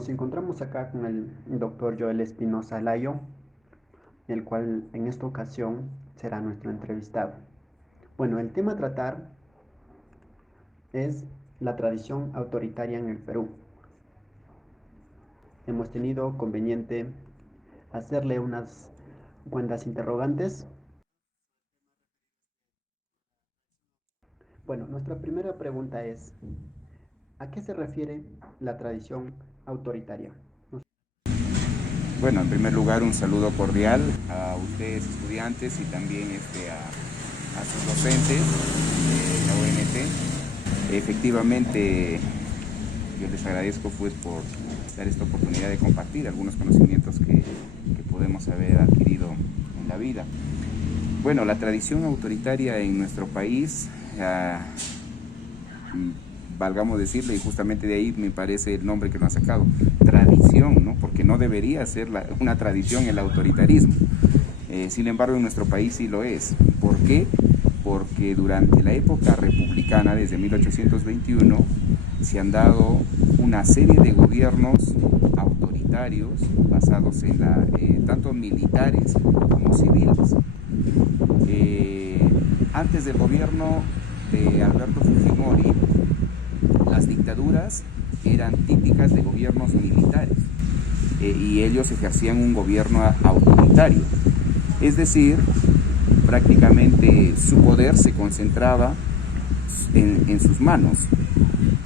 Nos encontramos acá con el doctor Joel Espinosa Layo, el cual en esta ocasión será nuestro entrevistado. Bueno, el tema a tratar es la tradición autoritaria en el Perú. Hemos tenido conveniente hacerle unas cuantas interrogantes. Bueno, nuestra primera pregunta es, ¿a qué se refiere la tradición autoritaria? Bueno, en primer lugar, un saludo cordial a ustedes, estudiantes, y también a sus docentes de la ONT. Efectivamente, yo les agradezco pues, por dar esta oportunidad de compartir algunos conocimientos que podemos haber adquirido en la vida. Bueno, la tradición autoritaria en nuestro país, valgamos decirle, y justamente de ahí me parece el nombre que lo han sacado, tradición, ¿no? Porque no debería ser una tradición el autoritarismo. Sin embargo, en nuestro país sí lo es. ¿Por qué? Porque durante la época republicana, desde 1821, se han dado una serie de gobiernos autoritarios basados en tanto militares como civiles. Antes del gobierno de Alberto Fujimori, las dictaduras eran típicas de gobiernos militares y ellos ejercían un gobierno autoritario. Es decir, prácticamente su poder se concentraba en sus manos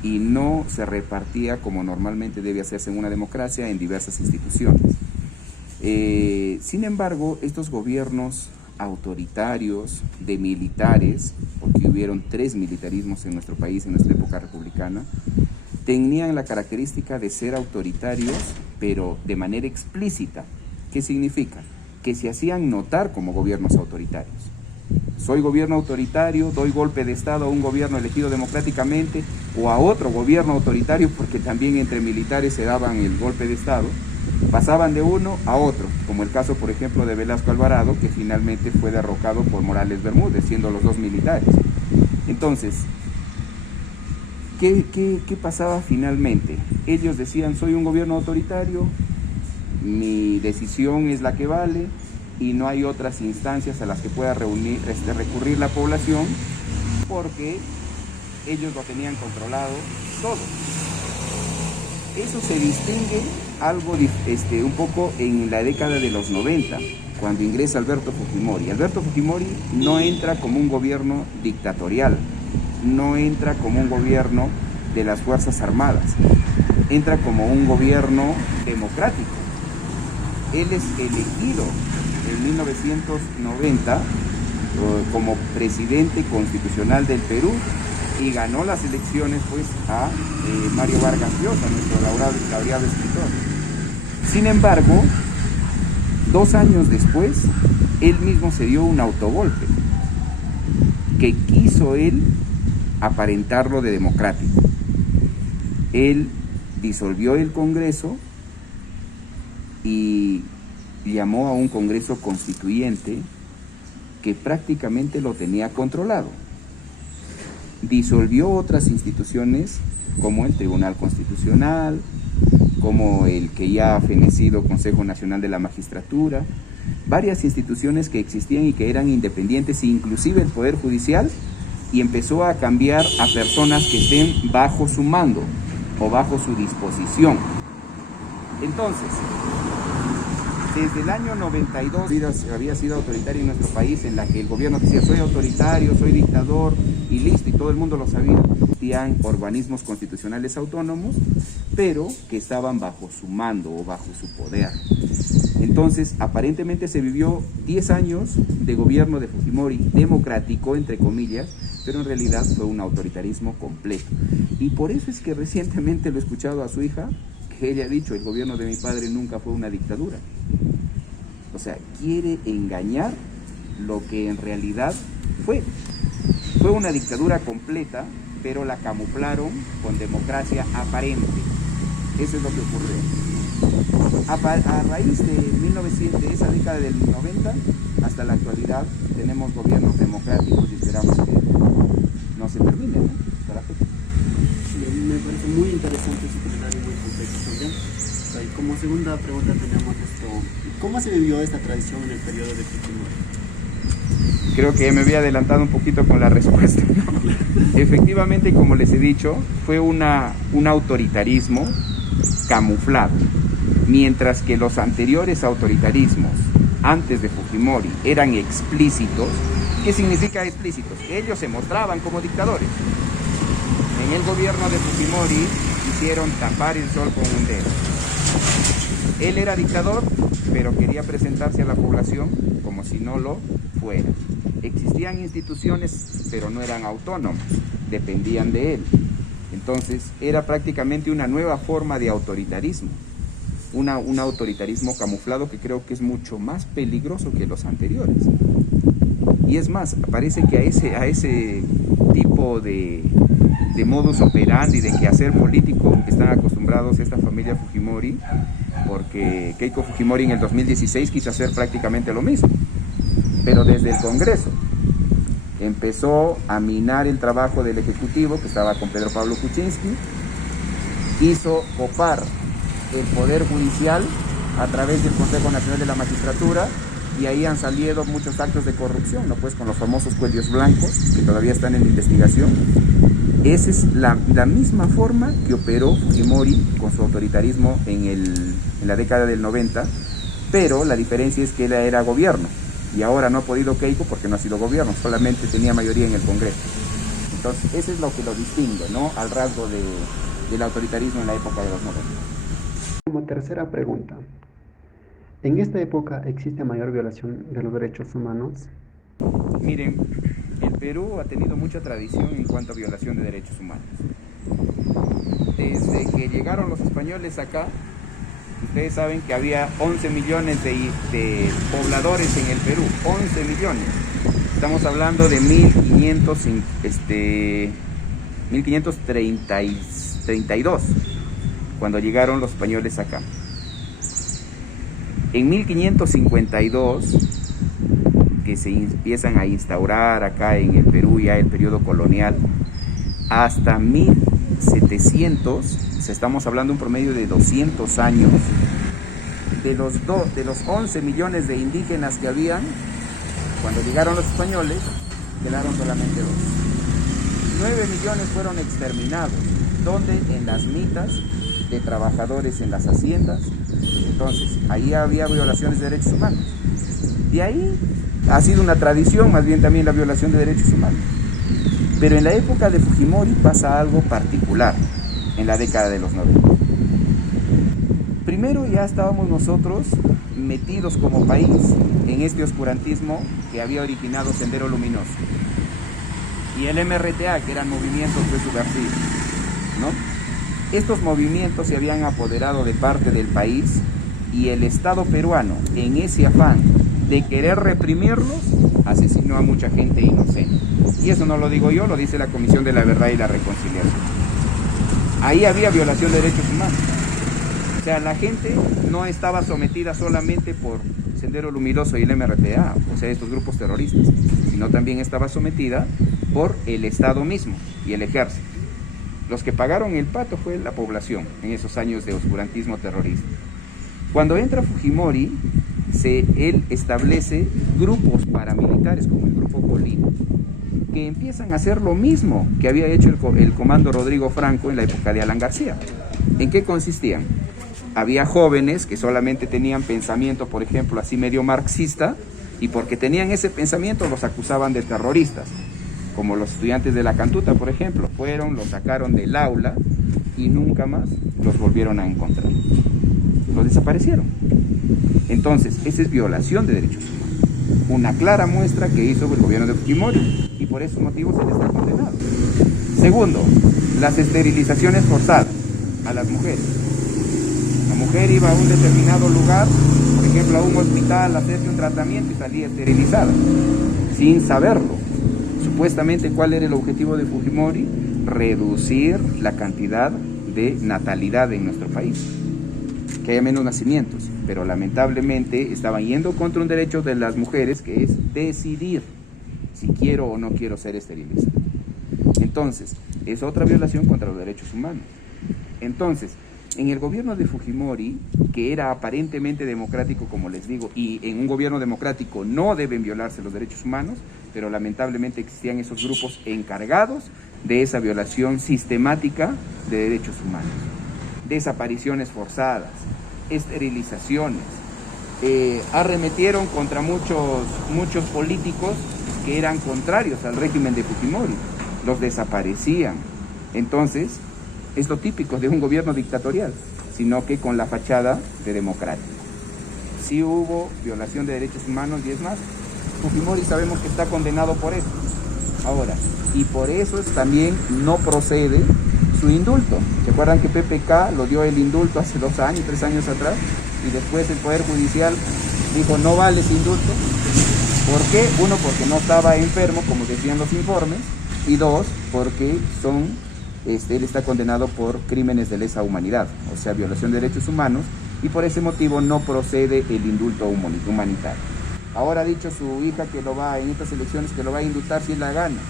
y no se repartía como normalmente debe hacerse en una democracia en diversas instituciones. Sin embargo, estos gobiernos autoritarios de militares, porque hubieron 3 militarismos en nuestro país en nuestra época republicana, tenían la característica de ser autoritarios, pero de manera explícita. ¿Qué significa? Que se hacían notar como gobiernos autoritarios. Soy gobierno autoritario, doy golpe de Estado a un gobierno elegido democráticamente o a otro gobierno autoritario, porque también entre militares se daban el golpe de Estado. Pasaban de uno a otro, como el caso, por ejemplo, de Velasco Alvarado, que finalmente fue derrocado por Morales Bermúdez, siendo los 2 militares. Entonces, ¿qué pasaba finalmente? Ellos decían, soy un gobierno autoritario, mi decisión es la que vale y no hay otras instancias a las que pueda recurrir la población, porque ellos lo tenían controlado todo. Eso se distingue algo un poco en la década de los 90, cuando ingresa Alberto Fujimori. Alberto Fujimori no entra como un gobierno dictatorial, no entra como un gobierno de las Fuerzas Armadas, entra como un gobierno democrático. Él es elegido en 1990 como presidente constitucional del Perú y ganó las elecciones pues a Mario Vargas Llosa, nuestro laureado escritor. Sin embargo, 2 años después, él mismo se dio un autogolpe, que quiso él aparentarlo de democrático. Él disolvió el Congreso y llamó a un Congreso constituyente que prácticamente lo tenía controlado. Disolvió otras instituciones como el Tribunal Constitucional, como el que ya ha fenecido Consejo Nacional de la Magistratura, varias instituciones que existían y que eran independientes, inclusive el Poder Judicial, y empezó a cambiar a personas que estén bajo su mando o bajo su disposición. Entonces, desde el año 92 había sido autoritario en nuestro país, en la que el gobierno decía soy autoritario, soy dictador y listo, y todo el mundo lo sabía. Existían organismos constitucionales autónomos, pero que estaban bajo su mando o bajo su poder. Entonces, aparentemente se vivió 10 años de gobierno de Fujimori democrático, entre comillas, pero en realidad fue un autoritarismo completo. Y por eso es que recientemente lo he escuchado a su hija, que ella ha dicho, el gobierno de mi padre nunca fue una dictadura. O sea, quiere engañar lo que en realidad fue. Fue una dictadura completa, pero la camuflaron con democracia aparente. Eso es lo que ocurrió. A raíz de esa década del 90 hasta la actualidad tenemos gobiernos democráticos y esperamos que no se termine, ¿no? Hasta la fecha. Me parece muy interesante su comentario, muy completo también. Y como segunda pregunta tenemos esto, ¿cómo se vivió esta tradición en el periodo de Fujimori? Creo que me había adelantado un poquito con la respuesta, ¿no? Efectivamente, como les he dicho, fue un autoritarismo camuflado, mientras que los anteriores autoritarismos, antes de Fujimori, eran explícitos. ¿Qué significa explícitos? Que ellos se mostraban como dictadores. En el gobierno de Fujimori quisieron tapar el sol con un dedo. Él era dictador, pero quería presentarse a la población como si no lo fuera. Existían instituciones, pero no eran autónomas, dependían de él. Entonces era prácticamente una nueva forma de autoritarismo, un autoritarismo camuflado que creo que es mucho más peligroso que los anteriores. Y es más, parece que a ese tipo de modus operandi, de quehacer político, están acostumbrados esta familia Fujimori, porque Keiko Fujimori en el 2016 quiso hacer prácticamente lo mismo, pero desde el Congreso. Empezó a minar el trabajo del Ejecutivo, que estaba con Pedro Pablo Kuczynski, quiso copar el Poder Judicial a través del Consejo Nacional de la Magistratura, y ahí han salido muchos actos de corrupción, ¿no? Pues con los famosos cuellos blancos, que todavía están en investigación. Esa es la misma forma que operó Fujimori con su autoritarismo en la década del 90, pero la diferencia es que él era gobierno, y ahora no ha podido Keiko porque no ha sido gobierno, solamente tenía mayoría en el Congreso. Entonces, eso es lo que lo distingue, ¿no?, al rasgo del autoritarismo en la época de los 90. Como tercera pregunta, ¿en esta época existe mayor violación de los derechos humanos? Miren, el Perú ha tenido mucha tradición en cuanto a violación de derechos humanos. Desde que llegaron los españoles acá, ustedes saben que había 11 millones de pobladores en el Perú, 11 millones. Estamos hablando de 1532, cuando llegaron los españoles acá. En 1552, que se empiezan a instaurar acá en el Perú ya el periodo colonial, hasta 1700, estamos hablando de un promedio de 200 años, de los 11 millones de indígenas que habían, cuando llegaron los españoles, quedaron solamente 2. 9 millones fueron exterminados, donde en las mitas de trabajadores en las haciendas. Entonces, ahí había violaciones de derechos humanos. De ahí ha sido una tradición, más bien también la violación de derechos humanos. Pero en la época de Fujimori pasa algo particular, en la década de los 90. Primero, ya estábamos nosotros metidos como país en este oscurantismo que había originado Sendero Luminoso y el MRTA, que eran movimientos subversivos, ¿no? Estos movimientos se habían apoderado de parte del país, y el Estado peruano, en ese afán de querer reprimirlos, asesinó a mucha gente inocente. Y eso no lo digo yo, lo dice la Comisión de la Verdad y la Reconciliación. Ahí había violación de derechos humanos. O sea, la gente no estaba sometida solamente por Sendero Luminoso y el MRTA, o sea, estos grupos terroristas, sino también estaba sometida por el Estado mismo y el ejército. Los que pagaron el pato fue la población en esos años de oscurantismo terrorista. Cuando entra Fujimori, él establece grupos paramilitares como el Grupo Colina, que empiezan a hacer lo mismo que había hecho el comando Rodrigo Franco en la época de Alan García. ¿En qué consistían? Había jóvenes que solamente tenían pensamiento, por ejemplo, así medio marxista, y porque tenían ese pensamiento los acusaban de terroristas, como los estudiantes de la Cantuta, por ejemplo. Los sacaron del aula y nunca más los volvieron a encontrar. Los desaparecieron. Entonces, esa es violación de derechos humanos. Una clara muestra que hizo el gobierno de Fujimori, y por esos motivos él está condenado. Segundo, las esterilizaciones forzadas a las mujeres. La mujer iba a un determinado lugar, por ejemplo a un hospital, a hacerse un tratamiento y salía esterilizada, sin saberlo. Supuestamente, ¿cuál era el objetivo de Fujimori? Reducir la cantidad de natalidad en nuestro país, que haya menos nacimientos, pero lamentablemente estaban yendo contra un derecho de las mujeres, que es decidir si quiero o no quiero ser esterilizada. Entonces, es otra violación contra los derechos humanos. Entonces, En el gobierno de Fujimori, que era aparentemente democrático, como les digo, y en un gobierno democrático no deben violarse los derechos humanos, pero lamentablemente existían esos grupos encargados de esa violación sistemática de derechos humanos. Desapariciones forzadas, esterilizaciones, arremetieron contra muchos políticos que eran contrarios al régimen de Fujimori, los desaparecían. Entonces, es lo típico de un gobierno dictatorial, sino que con la fachada de democrático. Sí hubo violación de derechos humanos y es más, Fujimori sabemos que está condenado por eso. Ahora, y por eso también no procede su indulto. ¿Se acuerdan que PPK lo dio el indulto hace 2 años, 3 años atrás? Y después el Poder Judicial dijo no vale ese indulto. ¿Por qué? Uno, porque no estaba enfermo, como decían los informes, y dos, porque él está condenado por crímenes de lesa humanidad, o sea, violación de derechos humanos, y por ese motivo no procede el indulto humanitario. Ahora ha dicho su hija que en estas elecciones que lo va a indultar si él la gana.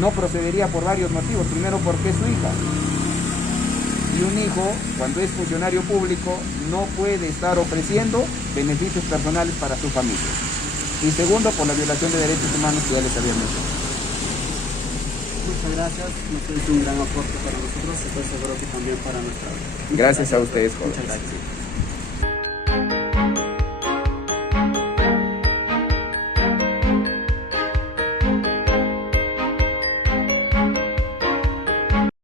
No procedería por varios motivos. Primero, porque es su hija. Y un hijo, cuando es funcionario público, no puede estar ofreciendo beneficios personales para su familia. Y segundo, por la violación de derechos humanos que ya les había mencionado. Muchas gracias, nos es un gran aporte para nosotros, estoy seguro que también para nuestra vida. Gracias a ustedes, Jorge. Muchas gracias.